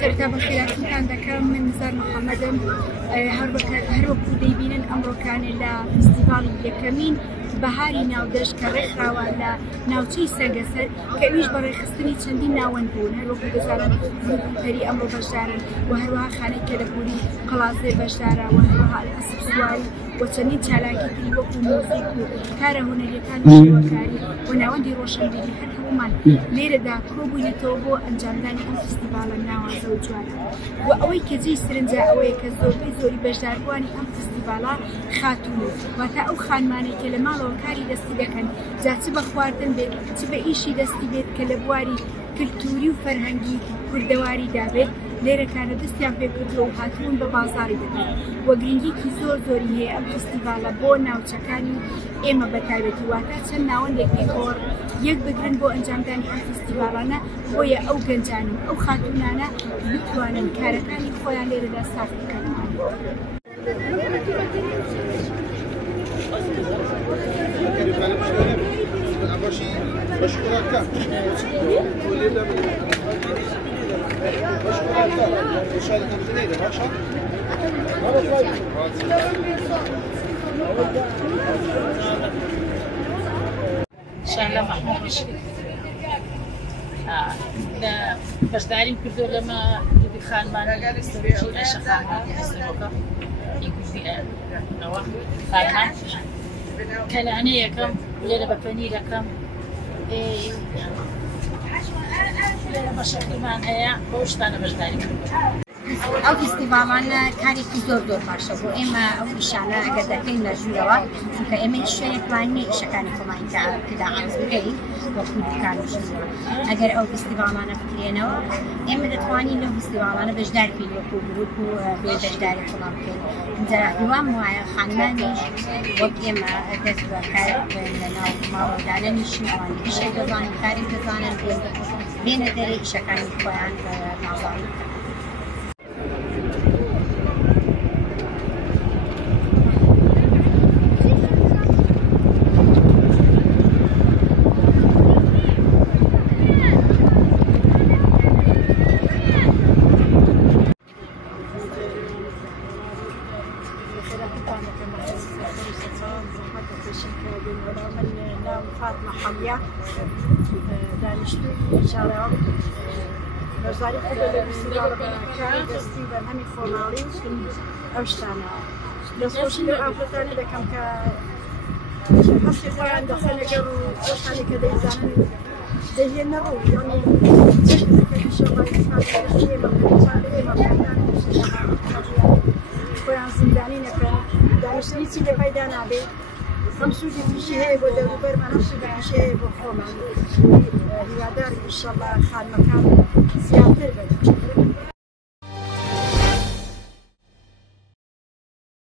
سرتا بخيراتكم دەکەم من نزار محەممەدم هەروەکو دەیبینن ئەمڕۆکانە لە فستیڤاڵی یەکەمین بەهاری ناودەشت کە ڕێکخراوە لە ناوچەی سەنگەسەر کە ئەویش بە ڕێخستنی چەندین ناوەند بوون هەروەکو دەزانن پەری ئەمڕۆ بەشدارن و هەروەها خانەی کەلەپوری قەڵازێ بەشدارە و هەروەها ئەسپ سواری و چەندین چالاکی تری وەکو مۆزیک و کارە هونەریەکان و شێوەکاری و ناوەندی ڕۆشنبیری هەر هەموومان لێرەدا کۆبوونەتەوە بۆ ئەنجامدانی ئەم فستیڤاڵە ناوازە و جوانە و ئەوەی کە جێی سرنجە ئەوەیە کە زۆری بەشداربووانی ئەم فستیڤاڵە خاتوون واتە ئەو خانمانەی کە لە ماڵەوە کاری دەستی دەکەن جا چ بە خواردن بێت چ بە ئیشی دەستی بێت کە لە بواری کلتوری و فەرهەنگی کوردەواری دابێت لێرەکانە دەستیان پێکردووە و هاتوون بە بازاڕی دەکەن وە گرنگیکی زۆری هەیە ئەم فستیڤاڵە بۆ ناوچەکانی ئێمە بەتایبەتی واتە چەند ناوەندێک پێخۆڕ یەک بگرن بۆ ئەنجامدانی ئەم فستیڤاڵانە بۆیە ئەو گەنجانە ئەو خاتونانە بتوانن کارەکانی خۆیان لێرەدا ساف بکەن. شانە محمود بشری بەشداریم کردو لەمە دوبی خانمانە عێشە خانمان سەرۆکە ئەوە خانمان کەلانەیەکەم لێرە بە پەنیرەکەم لێرە بە شەکلمان هەیە بۆ شتانە بەشداری کردو. ئەو فستیڤاڵانە کارێکی زۆر باشە بۆ ئێمە ئەو نیشانە ئەگەر دەکەین لە ژوورەوە چونکە ئێمە شوێنێک پلانینە ئیشەکانی خۆمان کە داعاز بکەین وەکو دوکان و ژوورەوە ئەگەر ئەو فستیڤاڵانە بکرێنەوە ئێمە دەتوانین لەو فستیڤاڵانە بەشدار بین وەکو گروپ و بێ بەشداری خۆمان بکەین. اینجا هیوام وایە خانمانیش وەک ئێمە دەست بە کار لە ناو ماڵەوەدانە نیشن ئەوانی ئیشێک دەزانن کارێک دەزانن بێنە دەرێ ئیشەکانی خۆیان ناوڵاوی بکەن. فاطمة حمية دانشتوی شارەوە بەشداری کردە لە فستیڤاڵەکانی دەستی بە هەمی فۆرماڵی ئەو شتانە دەستخۆشی لەو ئافرەتانە دەکەم کە هەستی خۆیان دەخەن لەگەڵ ئەو شتانی کە دەیزانن دەهێنە ڕوو یعنی چشتەکەی شەڕای خۆیان زیندانی نەکەن دانیشتنی چی لە پەیدا نابێت هەم سوودی تووشی هەیە بۆ دەوروبەرمان هەم سوودی تووشی هەیە بۆ خۆمان هیوادارم ئینشەڵڵا خانمەکان زیاتر بن.